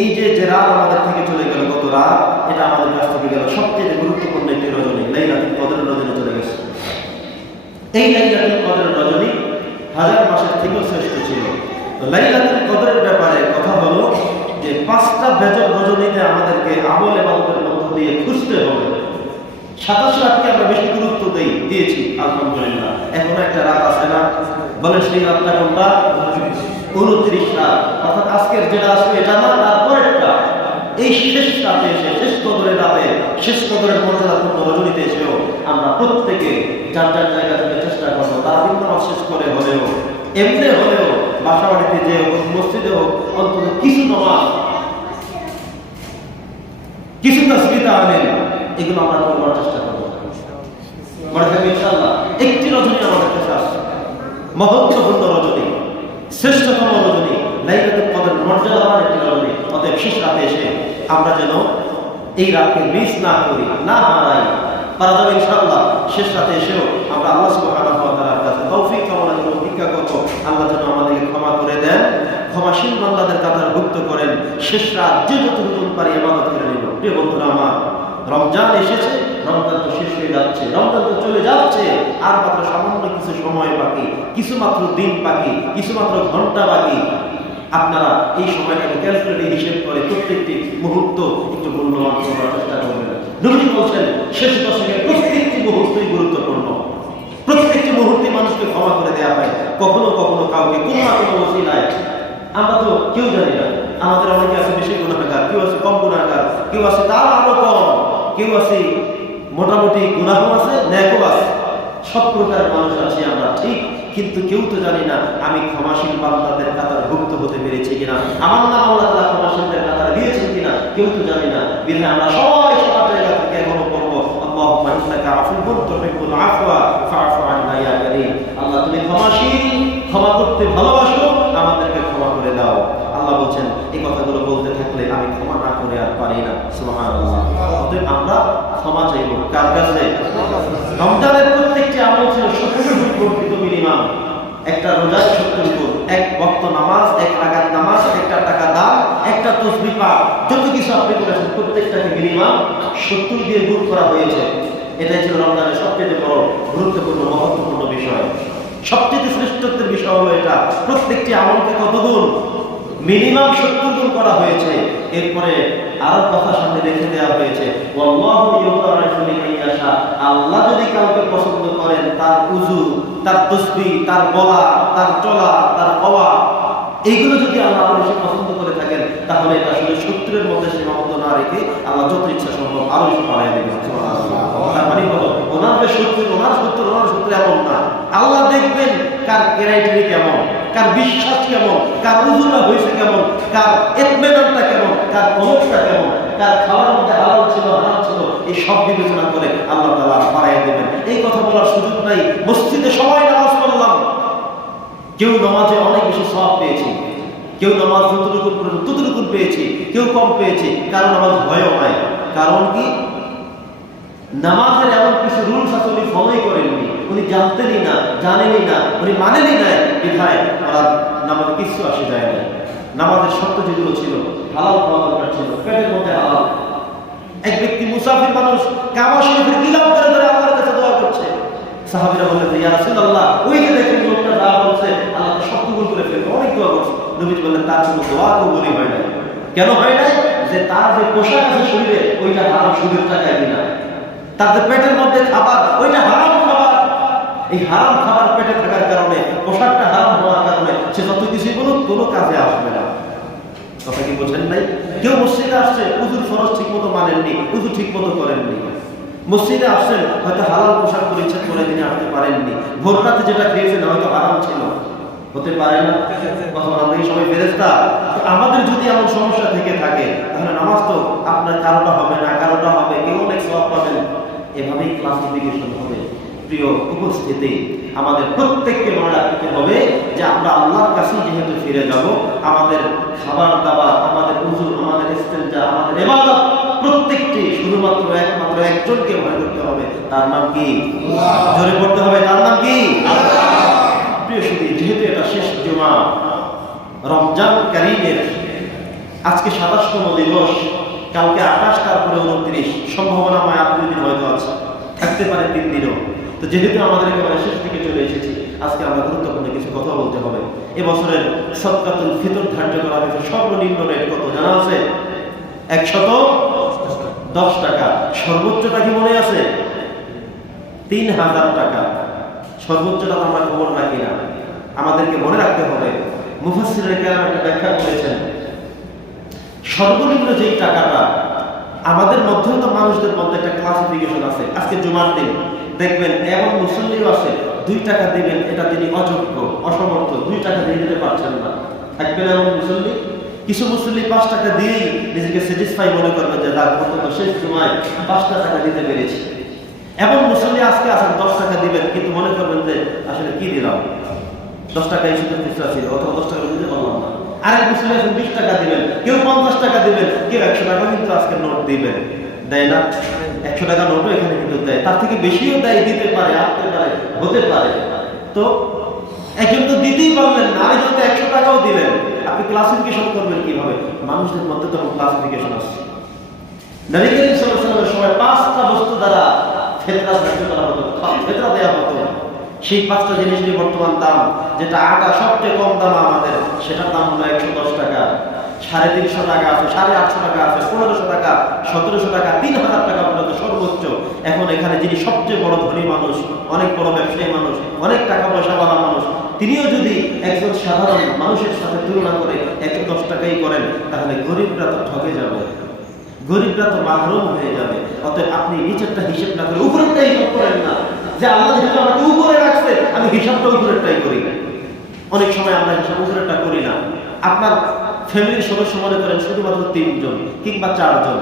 এই যে যে রাত আমাদের থেকে চলে গেল গত রাত, এটা আমাদের কাছ থেকে গেল সবচেয়ে গুরুত্বপূর্ণ একটি রজনী, লাইলাতুল কদর রজনী চলে গেছে। এই লাইলাতুল কদর রজনী হাজার মাসের থেকেও শ্রেষ্ঠ ছিল। তো লাইলাতুল কদরের ব্যাপারে কথা হলো যে পাঁচটা বেজর রজনীতে আমাদেরকে আমল এবাদতের মধ্য দিয়ে খুঁজতে হবে। সাতাশ রাতকে আমরা বেশি গুরুত্ব দেই, দিয়েছি, আলহামদুলিল্লাহ। এখনও একটা রাত আছে না? বলে সেই রাতটা কোনটা? উনত্রিশ রাত। অর্থাৎ আজকের যেটা আসবে, এটা না এই শেষ রাতে এসে, শেষ কদরের রাতে, শেষ কদরের মর্যাদাপূর্ণ রজনীতে এসেও আমরা প্রত্যেকে যার যার জায়গা থেকে চেষ্টা করব, তারা দিন নামাজ শেষ করে হলেও, এমনি হলেও বাসা বাড়িতে যে মসজিদে হোক, অন্তত কিছু নামাজ, কিছু তাসবিতা আনেন এগুলো আমরা করবার চেষ্টা করব। মনে থাকবে ইনশাআল্লাহ, একটি রজনী আমাদের কাছে আসছে। মহত্বপূর্ণ রজনী, শ্রেষ্ঠতম রজনী, লাইলাতুল কদর মর্যাদাবান একটি রজনী, অতএব শেষ রাতে এসে আমরা যেন এই রাতকে মিস না করি, না হারাই। পারা যাবে ইনশাআল্লাহ, শেষ রাতে এসেও আমরা আল্লাহ সুবহানাহু ওয়া তাআলার কাছে তৌফিক, কামনা করব ভিক্ষা করব। আল্লাহ যেন আমাদেরকে ক্ষমা করে দেন, ক্ষমাশীল বান্দাদের কাতার ভুক্ত করেন। শেষ রাত যে যতটুকু পারি ইবাদত করে নিব। প্রিয় বন্ধুরা আমার, রমজান এসেছে, রমজান তো শেষ হয়ে যাচ্ছে, রমজান তো চলে যাচ্ছে। আর মাত্র সামান্য কিছু সময় বাকি, কিছু মাত্র দিন বাকি, কিছু মাত্র ঘণ্টা বাকি। আপনারা এই সময়টাকে ক্যালকুলেটে হিসেব করে প্রত্যেকটি মুহূর্ত একটু মূল্যবান করার চেষ্টা করবেন। নবী বলছেন, শেষ দশকের প্রত্যেকটি মুহূর্তই গুরুত্বপূর্ণ। প্রত্যেকটি মুহূর্তে মানুষকে ক্ষমা করে দেওয়া হয়। কখনো কখনো কাউকে কোনো না কোনো ওসিলায়। আমরা তো কেউ জানি না। আমাদের অনেকে আছে বেশি গুণাগার কেউ আছে কম গুণাগার কেউ আছে তার আরও কম, কেউ আছে মোটামুটি গুণাহ আছে ন্যাকও আছে। সব প্রকারের মানুষ আছি আমরা, ঠিক কিন্তু কেউ তো জানি না আমি ক্ষমাশীল বান্দাদের কাতার ভুক্ত হতে পেরেছি কিনা? আমার নাম আল্লাহ তাআলা ক্ষমাশীলদের কাতার দিয়েছেন কিনা? কেউ তো জানি না। বিধায় আমরা সবাই সবার জায়গা থেকে এখনও করব। আফুউন তুহিব্বুল আফওয়া ফাআফু আন্না ইয়া কারীম। আল্লাহ তুমি ক্ষমাশীল ক্ষমা করতে ভালোবাসো আমাদেরকে ক্ষমা করে দাও। আল্লাহ বলছেন এই কথাগুলো বলতে থাকলে আমি ক্ষমা না করে আর পারি না। অতএব আমরা ক্ষমা চাইব। কার কাছে? রমজানের প্রত্যেকটি আমল ছিল সত্তর মিনিমাম একটা রোজা সত্তর গুণ এক ভক্ত নামাজ, এক আগাত নামাজ, একটা টাকা দান, একটা তসবি পাক যত কিছু আপনি করেছেন, প্রত্যেকটাকে মিনিমাম সত্তর দিয়ে গুণ করা হয়েছে। এটাই ছিল রমজানের সবচেয়ে বড় গুরুত্বপূর্ণ, মহত্বপূর্ণ বিষয়। সবচেয়ে শ্রেষ্ঠত্বের বিষয় হলো এটা, প্রত্যেকটি আমলকে কত গুণ? মিনিমাম সত্তর গুণ করা হয়েছে। এরপরে আরও কথা সামনে রেখে দেওয়া হয়েছে। আল্লাহ যদি কাউকে পছন্দ করেন, তার উজু তার তসবিহ তার বলা তার চলা, তার হওয়া, এইগুলো যদি আল্লাহ বেশি পছন্দ করে থাকেন, তাহলে এটা আসলে সত্তরের মধ্যে সীমাবদ্ধ না রেখে আল্লাহ যত ইচ্ছা সম্ভব আরও বাড়াই। তার মানে ওনার যে ওনার সত্তর ওনার সত্তর এমন না। আল্লাহ দেখবেন কার ক্রাইটেরি কেমন, কার বিশ্বাস কেমন, কার উজুটা হয়েছে কেমন, কার এতমেনানটা কেমন কার অমুকটা কেমন? কার খাওয়ার মধ্যে হালাল ছিল, হারাম ছিল, এই সব বিবেচনা করে আল্লাহ তাআলা বাড়াই দেবেন। এই কথা বলার সুযোগ নাই। মসজিদে সবাই নামাজ পড়লাম। কেউ নামাজে অনেক বেশি সওয়াব পেয়েছি। কেউ নামাজ যতটুকু ততটুকু পেয়েছি। কেউ কম পেয়েছে। কারণ নামাজ ভয়ও নাই। কারণ কি? নামাজের এমন কিছু রুলস আছে উনি ফলোই করেননি। উনি জানতেনই না, জানেনই না, উনি মানেনই না বিধায় ওরা নামাজে কিছু আসে যায় না। নামাজের শর্ত যেগুলো ছিল, হালাল খাওয়া দরকার ছিল, পেটের মধ্যে হালাল। এক ব্যক্তি মুসাফির মানুষ কাবা শরীফের ইলাম করে ধরে আল্লাহর কাছে দোয়া করছে। সাহাবীরা বললেন যে ইয়া রাসূলুল্লাহ ওই যে দেখেন লোকটা যা বলছে, আল্লাহ তো সব কবুল করে ফেলবে। অনেক দোয়া করছে। নবীজি বললেন, তার কোনো দোয়া কবুলই হয় না কেন হয় নাই? যে তার যে পোশাক আছে শরীরে, ওইটা হারাম সুদের টাকায় কিনা। তার যে পেটের মধ্যে খাবার, ওইটা হারাম এই হারাম খাবার পেটে থাকার কারণে, পোশাকটা হারাম হওয়ার কারণে সে যত কিছুই বলুক, কোনো কাজে আসবে না। কথা কি বোঝেন নাই? কেউ মসজিদে আসছে, উজুর ফরজ ঠিক মতো মানেননি, উজু ঠিক মতো করেননি। মসজিদে আসছেন হয়তো হালাল পোশাক পরিচ্ছদ করে তিনি আসতে পারেননি। ভোর রাতে যেটা খেয়েছেন, হয়তো আরাম ছিল। হতে পারে না। সবাই ফেরেস্তা আমাদের যদি এমন সমস্যা থেকে থাকে, তাহলে নামাজ তো আপনার কারোটা হবে না, কারোটা হবে, কেউ অনেক সব পাবেন। এভাবেই ক্লাসিফিকেশন হবে। প্রিয় উপস্থিতি আমাদের প্রত্যেককে মনে রাখতে হবে যে আমরা আল্লাহর কাছেই যেহেতু ফিরে যাব আমাদের খাবার দাবার আমাদের উজু আমাদের ইস্তেঞ্জা আমাদের এবাদত প্রত্যেকটি শুধুমাত্র একমাত্র একজনকে ভয় করতে হবে। তার নাম কি? জোরে পড়তে হবে তার নাম কি? প্রিয় সুদী যেহেতু এটা শেষ জুমা রমজান কারিমের আজকে সাতাশতম দিবস কালকে আকাশ তারপরে উনত্রিশ সম্ভাবনা মায় আট দিন হয়তো আছে। থাকতে পারে তিন দিনও। তো যেহেতু আমাদের একেবারে শেষ দিকে চলে এসেছি, আজকে আমরা গুরুত্বপূর্ণ কিছু কথা বলতে হবে। এবছরের সৎকাতুল ফিতর ধার্য করা হয়েছে, সর্বনিম্ন রেট কত জানা আছে? একশত দশ টাকা। সর্বোচ্চটা কি মনে আছে? তিন হাজার টাকা। সর্বোচ্চটা আমরা খবর রাখি না আমাদেরকে মনে রাখতে হবে। মুফাসিরের কেরাম একটা ব্যাখ্যা করেছেন, সর্বনিম্ন যেই টাকাটা, আমাদের মধ্যেও তো মানুষদের মধ্যে একটা ক্লাসিফিকেশন আছে। আজকে জুমার দিন। দেখবেন এমন মুসল্লিও আছে, দুই টাকা দিবেন, এটা তিনি অযোগ্য, অসমর্থ, দুই টাকা দিয়ে দিতে পারছেন না। থাকবেন এমন মুসল্লি? কিছু মুসল্লি পাঁচ টাকা দিয়েই নিজেকে স্যাটিসফাই মনে করবেন যে লাখ অন্তত শেষ জুমায় পাঁচটা টাকা দিতে পেরেছি। এমন মুসল্লি আজকে আছেন, দশ টাকা দিবেন, কিন্তু মনে করবেন যে, আসলে কি দিলাম? দশ টাকা এই সুযোগ খুচরা ছিল অথবা দশ টাকা দিতে পারলাম না। আরেক মুসলিম এখন বিশ টাকা দিবেন, কেউ পঞ্চাশ টাকা দিবেন, কেউ একশো টাকা কিন্তু আজকে নোট দিবেন। দেয় না। একশো টাকা নোটও এখানে কিন্তু দেয়। তার থেকে বেশিও দেয়, দিতে পারে আসতে পারে, হতে পারে। তো একজন তো দিতেই পারলেন না তো একশো টাকাও দিলেন। আপনি ক্লাসিফিকেশন করবেন কীভাবে? মধ্যে তখন ক্লাসিফিকেশন আসছে। সময় পাঁচটা বস্তু দ্বারা ফেতরা ধার্য করা হতো। ফেতরা দেওয়া হতো। সেই পাঁচটা জিনিসের বর্তমান দাম, যেটা আটা সবচেয়ে কম দাম আমাদের, সেটার দাম হলো একশো দশ টাকা। সাড়ে তিনশো টাকা আছে, সাড়ে আটশো টাকা আছে, পনেরোশো টাকা, সতেরোশো টাকা, তিন হাজার টাকা পর্যন্ত সর্বোচ্চ। এখন এখানে যিনি সবচেয়ে বড় ধনী মানুষ, অনেক বড় ব্যবসায়ী মানুষ, অনেক টাকা পয়সাওয়ালা মানুষ, তিনিও যদি একজন সাধারণ মানুষের সাথে তুলনা করে একশো দশ টাকাই করেন, তাহলে গরিবরা তো ঠকে যাবে। গরিবরা তো মাহরুম হয়ে যাবে। অতএব আপনি নিচেরটা হিসেব না করে উপরেরটা হিসাব করেন না। যে আল্লাহ যেহেতু আমাকে উপরে রাখছে, আমি হিসাবটা উপরেরটাই করি। অনেক সময় আমরা হিসাব উপরেরটা করি না। আপনার ফ্যামিলির সদস্য মনে করেন শুধুমাত্র তিনজন কিংবা চারজন।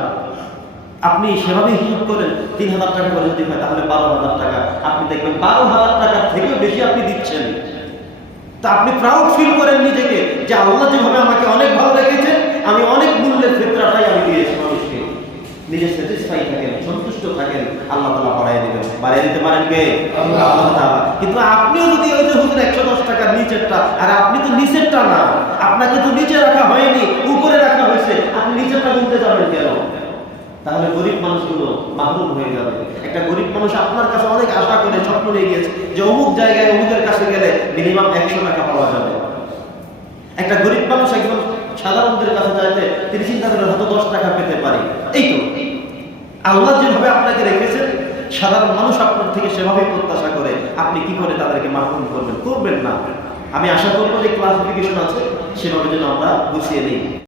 আপনি সেভাবে হিসাব করেন তিন হাজার টাকা করে যদি হয় তাহলে বারো হাজার টাকা। আপনি দেখবেন বারো হাজার টাকার থেকেও বেশি আপনি দিচ্ছেন। তা আপনি প্রাউড ফিল করেন নিজেকে যে আল্লাহ যেভাবে আমাকে অনেক ভালো রেখেছেন আমি অনেক মূল্যের ক্ষেত্রটাই আমি দিয়েছি মানুষকে। নিজে স্যাটিসফাই থাকেন সন্তুষ্ট থাকেন আল্লাহ তালা বাড়াই দেবেন। বাড়াই দিতে পারেন কে? আল্লাহ। তাআলা। কিন্তু আপনিও যদি ওই যে হুজুর একশো দশ টাকার নিচেরটা আর আপনি তো নিচেরটা না আপনাকে তো নিচে রাখা হয়নি, উপরে রাখা হয়েছে। আপনি নিচেরটা গুনতে যাবেন কেন? তাহলে গরিব মানুষগুলো মাহরুম হয়ে যাবে। একটা গরিব মানুষ আপনার কাছে অনেক আশা করে, স্বপ্ন নিয়ে গিয়েছে যে অমুক জায়গায় অমুকের কাছে গেলে মিনিমাম একশো টাকা পাওয়া যাবে। একটা গরিব মানুষ একজন সাধারণদের কাছে চাইতে তিনি চিন্তা করেন হয়তো দশ টাকা পেতে পারি। এই তো। আল্লাহ যেভাবে আপনাকে রেখেছেন, সাধারণ মানুষ আপনার থেকে সেভাবে প্রত্যাশা করে। আপনি কি করে তাদেরকে মাহরুম করবেন? করবেন না। আমি আশা করব যে ক্লাসিফিকেশন আছে। সেভাবে যেন আমরা গুছিয়ে নিই।